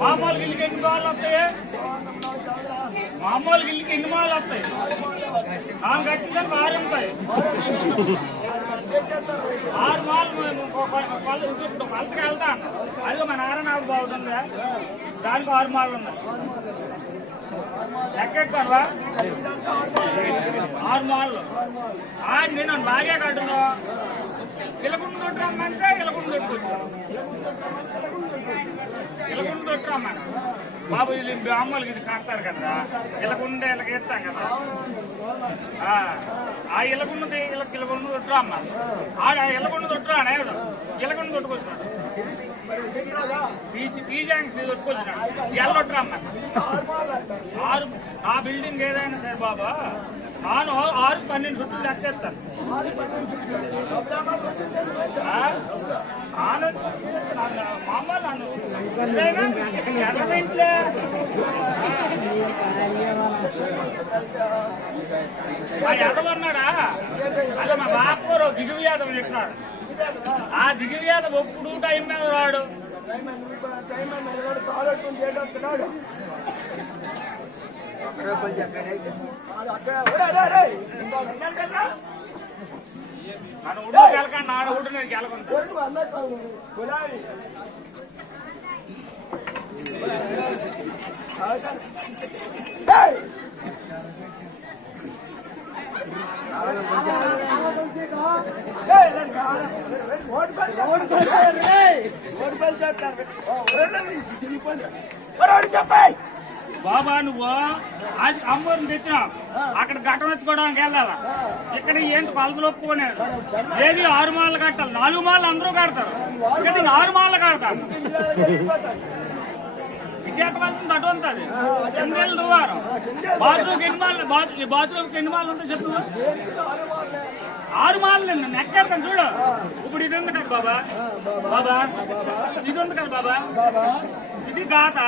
మామూలు గిల్లికి ఎన్ని బాల్ వస్తాయి? మామూలు గిల్లికి ఎన్ని బాల్ వస్తాయి? కట్టిన 6 ఉంటాయి. 6 మాలు కొలతకి వెళ్తాను. అది మా నారాయణ బాగుంటుంది. దానికి 6 మాలు ఉన్నాయి. ఎక్కెట్టారా 6 మాలు నేను బాగా కట్టును. ఇలగుండు తొట్టు రమ్మంటే ఇలగుండు తొట్టుకొచ్చు. ఇలగుండు తొట్టు రమ్మను బాబు. ఇది అమ్మలకి ఇది కడతారు కదా, ఇలగుండే ఇలాగ ఎత్తాం కదా. ఆ ఇలగుండది ఇలగుండు తొట్టు రమ్మ. ఆడ ఇలగుండు తొట్టు రానే ఇలగుండు తొట్టుకొచ్చినాడు. పీజాంగ్ తొట్టుకొచ్చినాడు. ఎల్లొట్టు రమ్మను. 6 ఆ బిల్డింగ్ ఏదైనా సరే బాబా ನಾನು 6-12 ಸುತ್ತು ಲೆಕ್ಕೆತ್ತಾನೆ. మామ నన్ను మా యాదవ్ అన్నాడా? అలా మా బాపూరు దిగువ యాదవ్ చెప్పినాడు. ఆ దిగువ యాదవ్ ఎప్పుడు టైం మీద రాడు. నన్ను ఉడు గెలకండి, నాడు ఉడు నేను గెలకండి. బాబా నువ్వు అది అమ్మవారిని తెచ్చినావు, అక్కడ ఘట్టం ఎత్తుకోవడానికి వెళ్ళాలా? ఇక్కడ ఏంటి కొలతలు ఒప్పుకోలేదు. ఏది 6 మాలలు కట్టాలి. 4 మాలలు అందరూ కడతారు. ఇక్కడ 6 మాలలు కడతారు. విద్యార్థి వెళ్తుంది అటు ఉంటుంది. 8 ఏళ్ళు దువారం. బాత్రూమ్కి ఎన్ని మాలలు? బాత్రూమ్కి ఎన్ని మాలలు ఉంటే చెప్పు. 6 మాలలు నేను ఎక్కెడతాను చూడు. ఇప్పుడు ఇది ఉంది కదా బాబా, బాబా ఇది ఉంది కదా బాబా, ఇది గాత.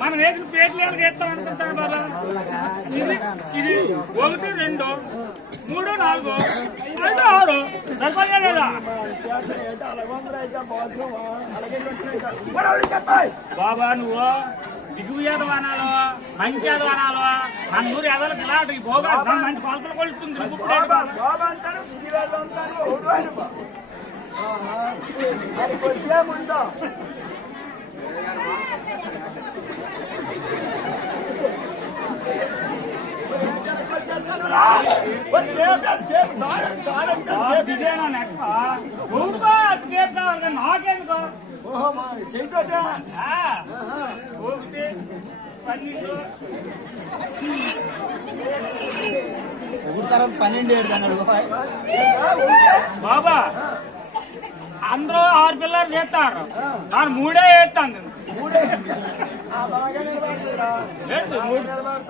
మనం వేసిన పేట్లు వేస్తాం అనుకుంటాను బాబా. ఇది 1 2 3 4 5 6 సరిపడా లేదా బాబా? నువ్వు దిగువ యాదవ్ అనాలో మంచి యాదవ్ అనాలో? మన ఊరు యాదవులకు ఇలాంటి పోగా మంచి కొలతలు కొలుస్తుంది. ఇదేనా నెక్క? నాకెందుకో బాబా అందరూ 6 పిల్లలు చేస్తారు. ನಾನು 3 వేస్తాను.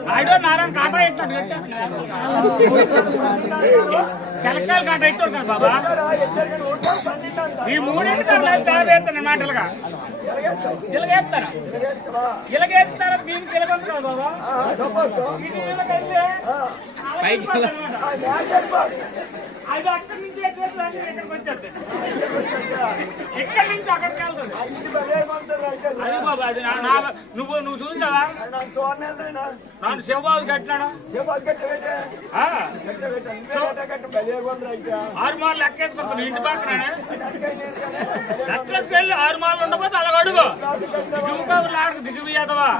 నాయుడు నారాయణ కాటా ఇట్టాడు. చెలకాయలు కాటా ఇట్టాడు కదా బాబా. ఈ 3 వేస్తాను మాటలుగా. ఇలాగేస్తారా ఇలాగేస్తారా? దీనికి ఇలాగొంది కదా బాబా. ఇది ఇలాగైతే అది అక్కడి నుంచి ఇక్కడికి వచ్చేది. ఇక్కడి నుంచి అక్కడికి వెళ్తుంది. అది బాబా అది నువ్వు చూసావా? నన్ను శివబాబు కట్టినాడు. 6 మాలు లెక్కేసుకుంటాను ఇంటి పక్కనే. లెక్కలేసుకు వెళ్ళి 6 మాలు ఉండకపోతే అలాగ అడుగు. దిగువ కబుర్లు ఆడకు. దిగువ ఎదవా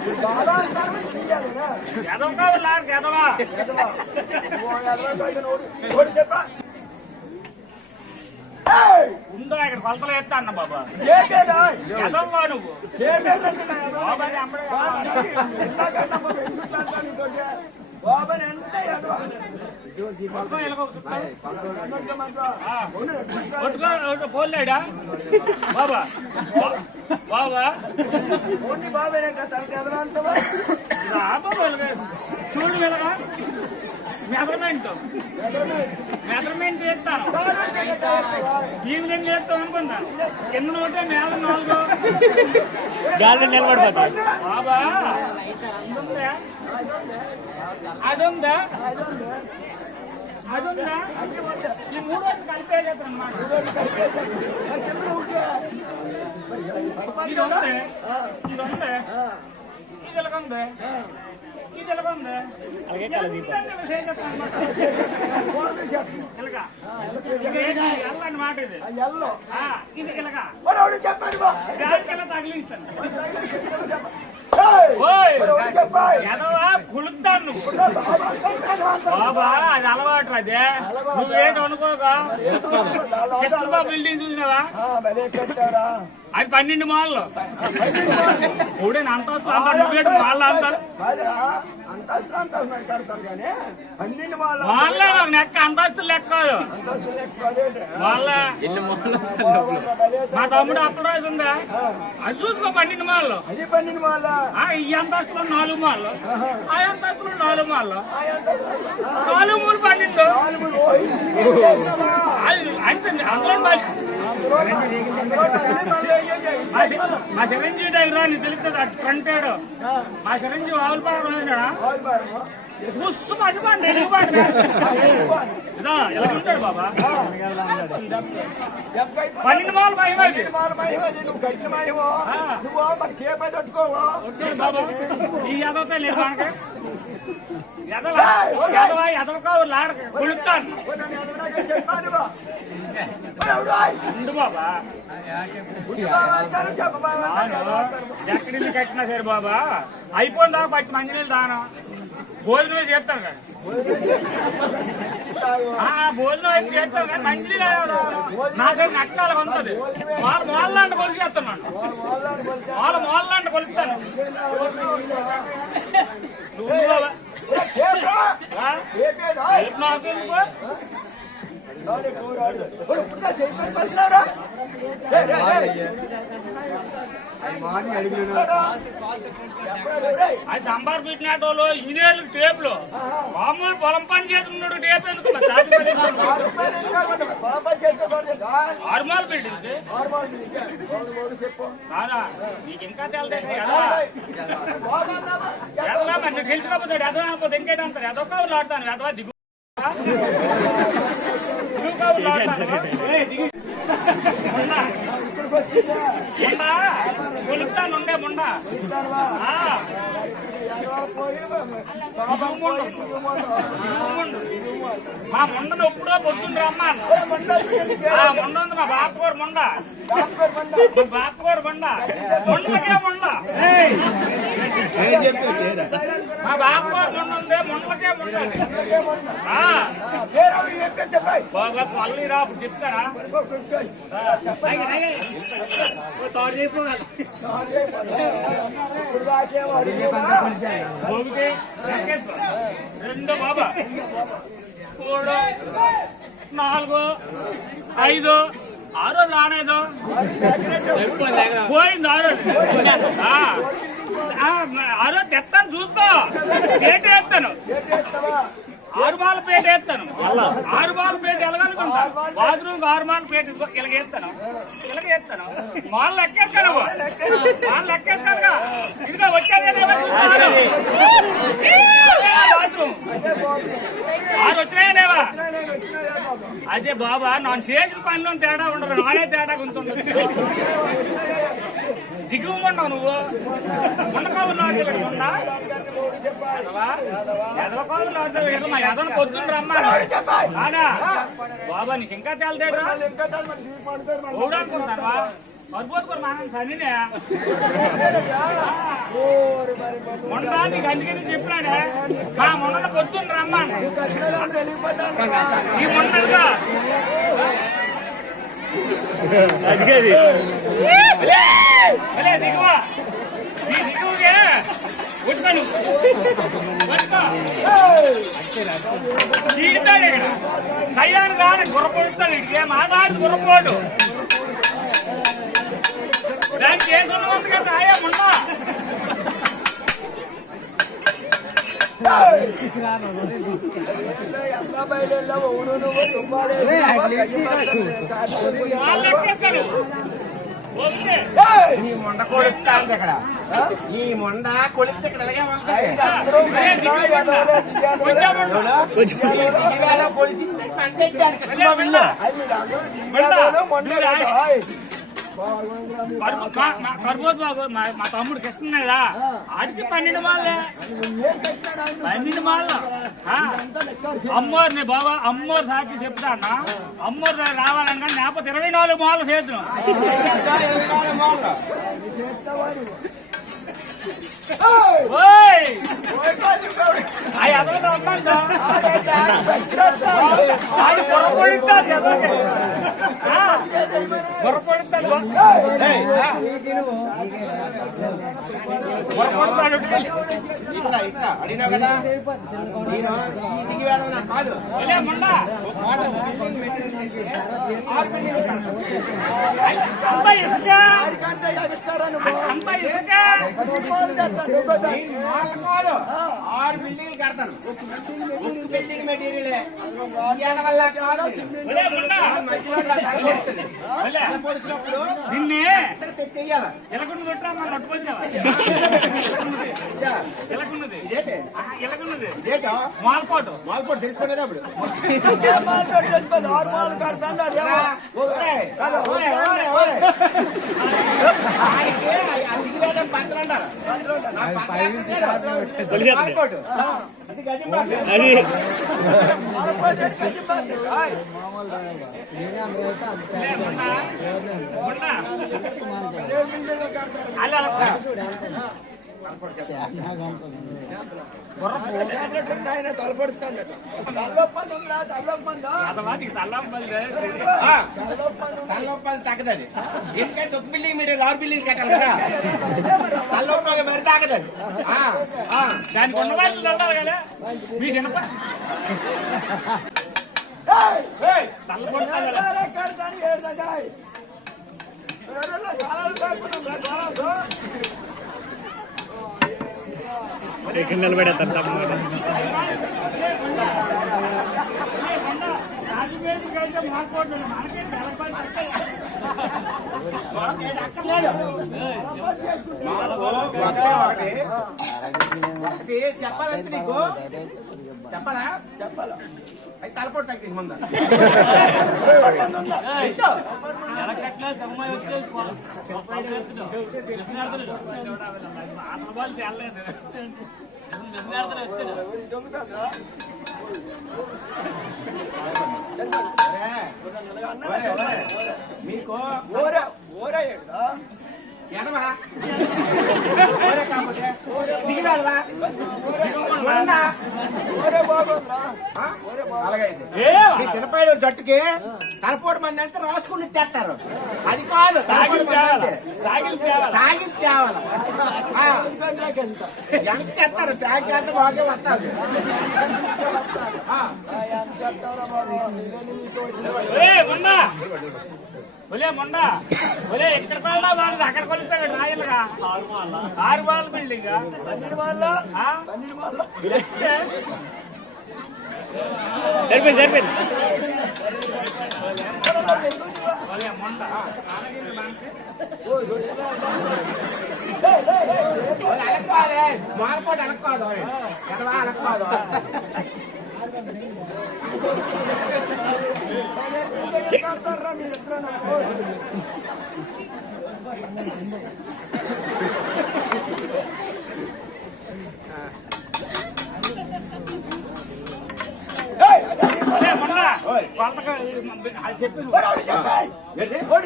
ఎదవ కబుర్లు ఆడకు. ఎదవా ఉందో ఇక్కడ కొలతలు వేస్తా అన్న బాబా. ఎదవా నువ్వు బాబాని అమ్మడే పోలేడా బాబా? బాబా చూడు వెలగా మెజర్మెంట్ చేస్తాను దీని రెండు చేస్తాం అనుకుంటా కింద నోటే మీద 4 గాలి నిలబడిపోతాయి బాబా అదుందా ఈ 3 రోజులు కలిపే చేస్తాను అన్నమాట ఇది ఉంది ఇది ఎలాగుంది అలాగే కల దీపం మాట ఇది ఇది ఇలాగా తగిలించాను కులుతాను నువ్వు బాబా అది అలవాటు అదే నువ్వేంటి అనుకోగా కృష్ణబాబు బిల్డింగ్ చూసినావా అది 12 మాల్లో కూడా అంతస్తు అంటారు నువ్వేంటి వాళ్ళు అంటారు వాళ్ళ లెక్క అంతస్తులు లెక్క వాళ్ళ మా తమ్ముడు అప్పలరాజు ఉందా అది చూసుకో 12 మాల్లో ఈ అంతస్తులో 4 మాల్లో ఆ అంతస్తులో 4 మాల్లో 4 3 12 అంతే అందులో మా చిరంజీవి దగ్గర నీకు తెలుస్తుంది అటు కంటాడు మా చిరంజీవి ఆవులపాడు రోజునా పుస్సు పట్టుకోండి ఎలుగుబాటు ఇలా ఉంటాడు బాబా 12 మాలు మహిమది బాబా ఈ ఎదవుతా లేదు మనకి ఎదవకా లాడక కొలుస్తాను ఉండు బాబా ఎక్కడిల్లు కట్టినా సరే బాబా అయిపోయిన దాకా పట్టి మంచినీళ్ళు దానం భోజనం చేస్తాను కానీ భోజనం అయితే చేస్తాను కానీ మంచినీళ్ళు నాకైతే నక్కాల ఉంటుంది వాళ్ళ మోళ్ళంట కొలిసి చేస్తున్నాను వాళ్ళ మోళ్ళంట కొలుపుతాను నువ్వు బాబా అది సంబార్ పెట్టినటోళ్ళు ఇదేళ్ళు టేపులు మామూలు పొలం పని చేస్తున్నాడు టేపు ఎందుకు 6 మాలు పెట్టింది నీకు ఇంకా తెలదే నువ్వు గెలిచిపోతాడు ఎదవ అనుకోదు ఇంకేంటి అంటారు ఎదవ కావులు ఆడతాను ఎదవ దిగు కొలుపుతాను ఉండే ముండ మా ముండను ఎప్పుడో పొద్దుండ్రు అమ్మా ముండ ఉంది మా బాపకూర ముండ ముండకే ముండ మా బాపకూర ముండ ఉంది ముండకే ముండ బాగా పల్లి రా చెప్తారా రెండు బాబా 3 4 5 6 రానేదో పోయింది 6 తెస్తాను చూసుకో పేట వేస్తాను 6 మాల పేట వేస్తాను 6 మాల పేట ఎలాగనుకుంటా బాత్రూమ్ 6 మాల పేట ఇలాగేస్తాను మాలు లెక్కేస్తాను ఇదిగా వచ్చాను బాత్రూమ్ 6 వచ్చినాయనేవా అదే బాబా నేను చేసిన పనిలో తేడా ఉండరు నానే తేడా గుంటుండదు దిగువ ఉండవు నువ్వు ఉండకావు ఉండా ఎదవ మా ఎదవను పొద్దున్న రమ్మా బాబా నీకు ఇంకా తేలదేడు ఊడనుకుంటావా మర్బోత్కూర మనం సనినే మొన్న నీకు అందుకని చెప్పినాడే మా మొన్న పొద్దున్న రమ్మా ఈ మొన్నగా దిగువ ఈ దిగువకే ఉట్టాను తీరుతాడు ఇక్కడ కయ్యాను కానీ గుర్రపోతాడు ఇటుకే మాదాడు గుర్రపోడు దానికి కేసు ఉన్నందుకే తాయా మొన్న ఈ మొండ కొడుతా ఇక్కడ ఈ మొండ కొలిస్తే ఇక్కడ కొలిసింది కర్బోద్ బాబు మా తమ్ముడు కృష్ణదా ఆడికి 12 మాళ్ళు అమ్మోరిని బాబా అమ్మోరు సాక్షి చెప్తానా అమ్మోరు రావాలన్నా లేకపోతే 24 మాళ్ళు చేద్దాం అడిగినావు కదా నేను ఈ దిగి వేదం నాకు కాదు కాదు 6 బిల్డింగ్లు కడతాను బిల్డింగ్ మెటీరియల్ వల్ల కాదు తెచ్చేయాలి మాల్కోట తెలుసుకునేది అప్పుడు ఇది గజింబాబు తల్లొప్పది తగ్గదది ఎందుకంటే ఒక బిల్డింగ్ మీరు 6 బిల్డింగ్ కట్టాలి కదా తల్లొప్పది మరి తాగదది దానికి ఉన్న వాళ్ళు వెళ్ళాలి కదా మీ చిన్నప్ప నిలబడేస్తారు చెప్పాలంటే నీకు చెప్పాలా చెప్పాలా అయితే తలపోటు తగ్గి ముందు మీకు ఎడమా కాకపోతే దిగిరాదువా అలాగైతే మీ శనపాయలు జట్టుకి తలపోటు మంది అంటే రాసుకుని తెస్తారు అది కాదు తలపోటు మంది అంటే తాగి తేవాలి ఎంత తెస్తారు ట్యాగ్ చేస్తే బాగా వస్తారు మొండ ఎక్కడ కొల్లా వాళ్ళు అక్కడ కొలుస్తాడు రాయలుగా 6 వాళ్ళ బిల్డింగ్ 12 వాళ్ళ సరిపోయింది మొండ అలక్కాదే మాలపోటు అలక్కాదు ఎడవా అలక్కాదు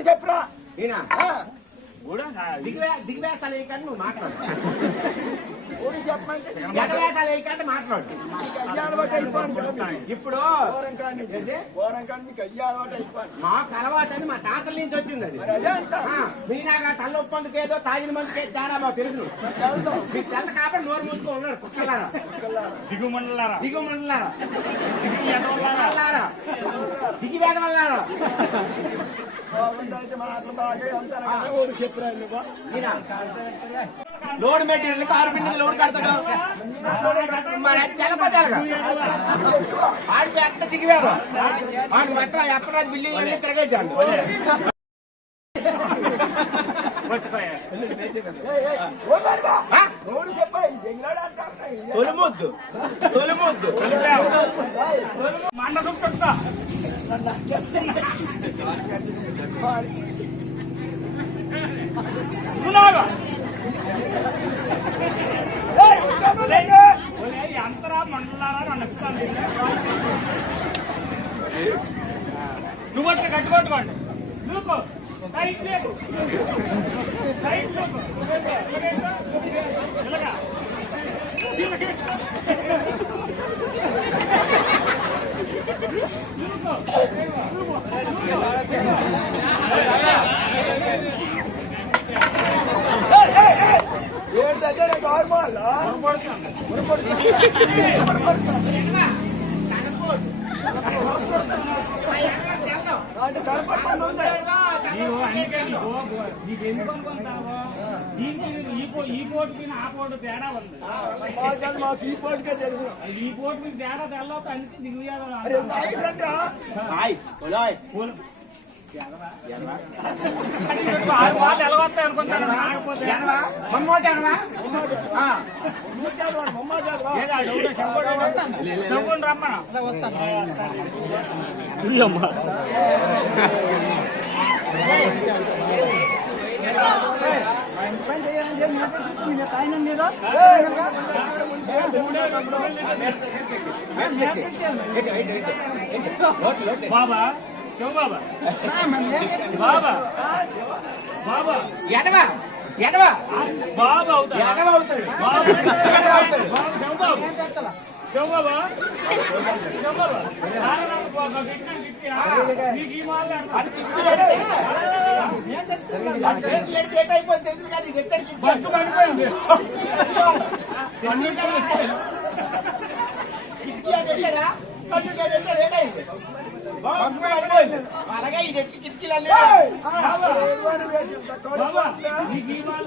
చెప్పరా దిగివేస్తాను ఈ కంటే నువ్వు మాట్లాడు ఎడవేసాలు ఈ కంటే మాట్లాడు ఇప్పుడు మాకు అలవాటు అని మా తాతల నుంచి వచ్చింది అది మీనాగా తల్లొప్పందుకు ఏదో తాగిన మందుకు ఏదో తేడా మాకు తెలుసు మీకు తెల్ల కాబట్టి నోరు మూసుకొని ఉన్నాడు కుక్కలారా దిగుమండలారా దిగుమండలారా దిగి వేదవల్లారా చెప్పరా లోడ్ మెటీరియల్ కారు పిండికి లోడ్ కడతాడు మరి అది తెలపదాలుగా ఆడి పెద్ద దిగివాడు వాడు మెట్ట ఎప్పరాజు బిల్డింగ్ అన్ని తిరగేశాడు తొలిమొద్దు తొలిమొద్దు మండ చుట్టా ఎంతరా మండలారా నన్ను ఎక్కుతాను నువ్వు వచ్చి కట్టుకోట్టుకోండి నువ్వు టైట్ లేదు టైట్ లేదు ఇలాగా నీకు ఎందుకు అనుకుంటావా ఈ పోటుకి ఆ పోటు తేడా ఉంది మాకు ఈ పోటుకే తెలుసు ఈ పోటు మీకు తేడా తెల్లవుతా అందుకే దిగుయాలి ఆరు వాళ్ళు ఎలా వస్తాయి అనుకుంటాను రాకపోతే చెప్పుకొని రమ్మను బాబా చెవు బాబా బాబా బాబా ఎడవా ఎడవా బాబా అవుతా ఎడవ అవుతాడు చెవు బాబు చెవు బాబా చెవు బాబా నీకు ఈ మాల్ అయిపోతుంది తెలుసు కానీ బస్సు పడిపోయింది అలాగే ఈ రెట్టి కిటికీలు నీకు ఈ మాల్